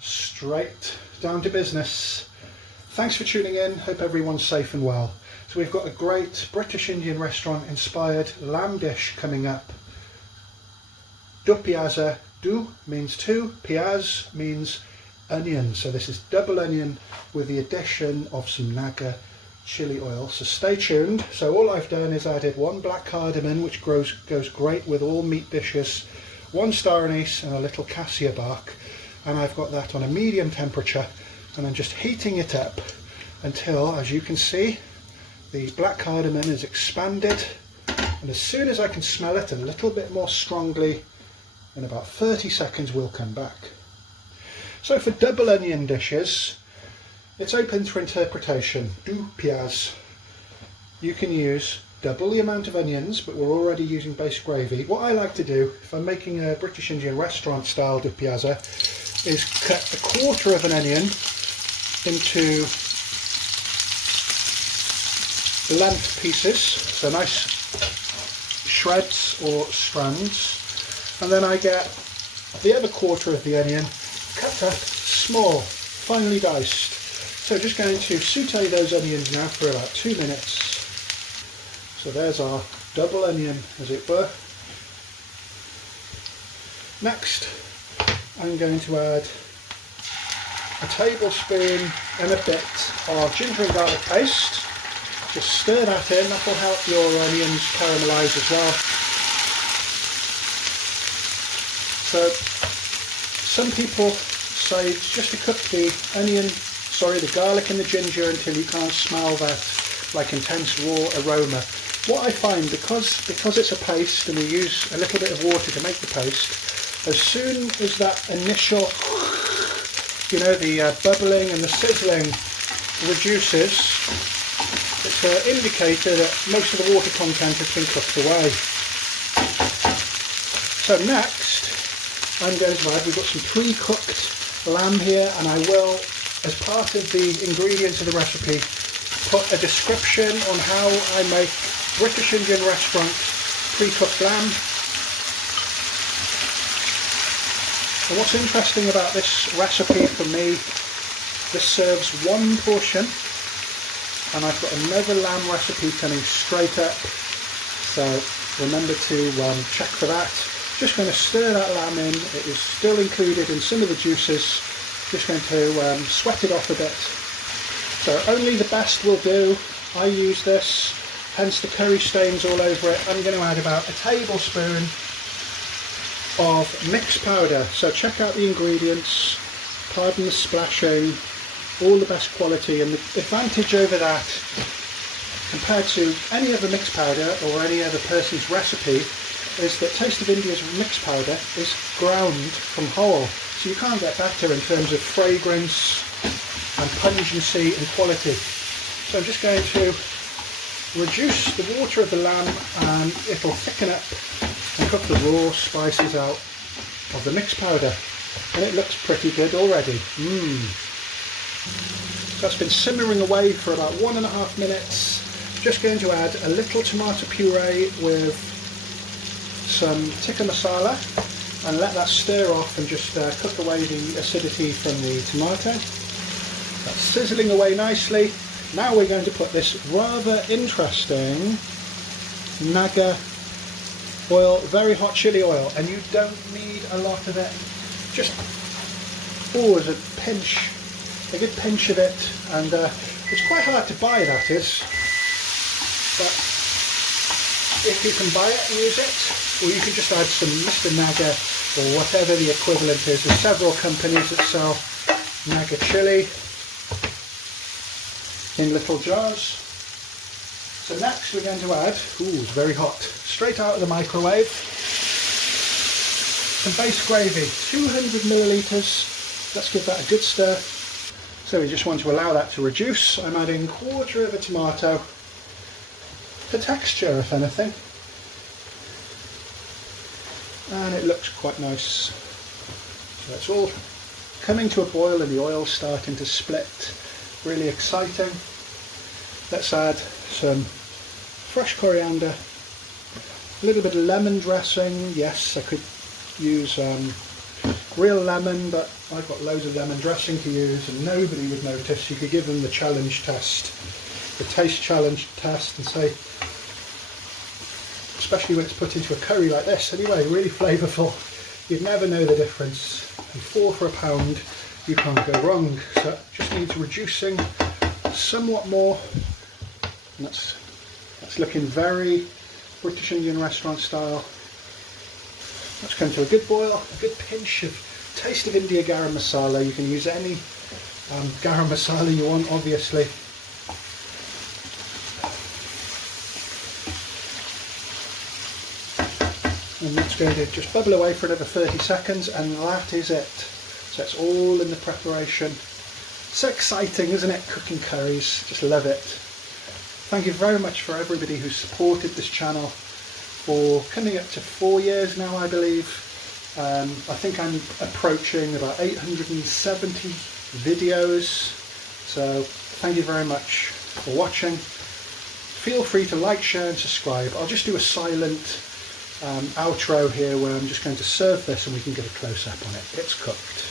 straight down to business. Thanks for tuning in, hope everyone's safe and well. So we've got a great British Indian restaurant inspired lamb dish coming up. Dopiaza, du means two, piaz means onion, so this is double onion with the addition of some Naga chili oil, so stay tuned. So all I've done is added 1 black cardamom, which goes great with all meat dishes, 1 star anise and a little cassia bark, and I've got that on a medium temperature, and I'm just heating it up until, as you can see, the black cardamom is expanded, and as soon as I can smell it a little bit more strongly, in about 30 seconds we'll come back. So for double onion dishes, it's open to interpretation. Dupyaza. You can use double the amount of onions, but we're already using base gravy. What I like to do, if I'm making a British Indian restaurant style Dopiaza, is cut 1/4 of an onion into length pieces, so nice shreds or strands, and then I get the other 1/4 of the onion cut up small, finely diced. So just going to saute those onions now for about 2 minutes. So there's our double onion, as it were. Next, I'm going to add a tablespoon and a bit of ginger and garlic paste. Just stir that in, that will help your onions caramelise as well. So some people say just to cook the garlic and the ginger until you can't smell that like intense raw aroma. What I find, because it's a paste and we use a little bit of water to make the paste, as soon as that initial, the bubbling and the sizzling reduces, it's an indicator that most of the water content has been cooked away. So next, I'm going to add, we've got some pre-cooked lamb here, and I will, as part of the ingredients of the recipe, put a description on how I make British Indian restaurant pre-cooked lamb. And what's interesting about this recipe for me, this serves 1 portion, and I've got another lamb recipe coming straight up, so remember to check for that. Just going to stir that lamb in, it is still included in some of the juices, just going to sweat it off a bit. So only the best will do. I use this, hence the curry stains all over it. I'm going to add about a tablespoon of mixed powder. So check out the ingredients, pardon the splashing, all the best quality, and the advantage over that compared to any other mixed powder or any other person's recipe is that Taste of India's mixed powder is ground from whole, so you can't get better in terms of fragrance and pungency and quality. So I'm just going to reduce the water of the lamb, and it'll thicken up and cook the raw spices out of the mixed powder, and it looks pretty good already. So that's been simmering away for about 1.5 minutes. Just going to add a little tomato puree with some tikka masala and let that stir off and just cook away the acidity from the tomato. That's sizzling away nicely. Now we're going to put this rather interesting Naga Oil, very hot chili oil, and you don't need a lot of it. Just, there's a good pinch of it, and it's quite hard to buy, that is, but if you can buy it, use it, or you can just add some Mr. Naga or whatever the equivalent is. There's several companies that sell Naga chili in little jars. So next we're going to add, it's very hot, straight out of the microwave, some base gravy, 200 millilitres. Let's give that a good stir. So we just want to allow that to reduce. I'm adding 1/4 of a tomato for texture, if anything, and it looks quite nice. So it's all coming to a boil and the oil's starting to split. Really exciting. Let's add some fresh coriander, a little bit of lemon dressing. Yes, I could use real lemon, but I've got loads of lemon dressing to use and nobody would notice. You could give them the challenge test, the taste challenge test, and say, especially when it's put into a curry like this anyway, really flavourful, you'd never know the difference. And 4 for £1, you can't go wrong. So it just needs reducing somewhat more, and that's looking very British Indian restaurant style. Let's come to a good boil, a good pinch of taste of India garam masala. You can use any garam masala you want, obviously. And that's going to just bubble away for another 30 seconds, and that is it. So it's all in the preparation. So exciting, isn't it? Cooking curries, just love it. Thank you very much for everybody who's supported this channel for coming up to 4 years now, I believe. I think I'm approaching about 870 videos. So thank you very much for watching. Feel free to like, share and subscribe. I'll just do a silent outro here where I'm just going to serve this and we can get a close-up on it. It's cooked.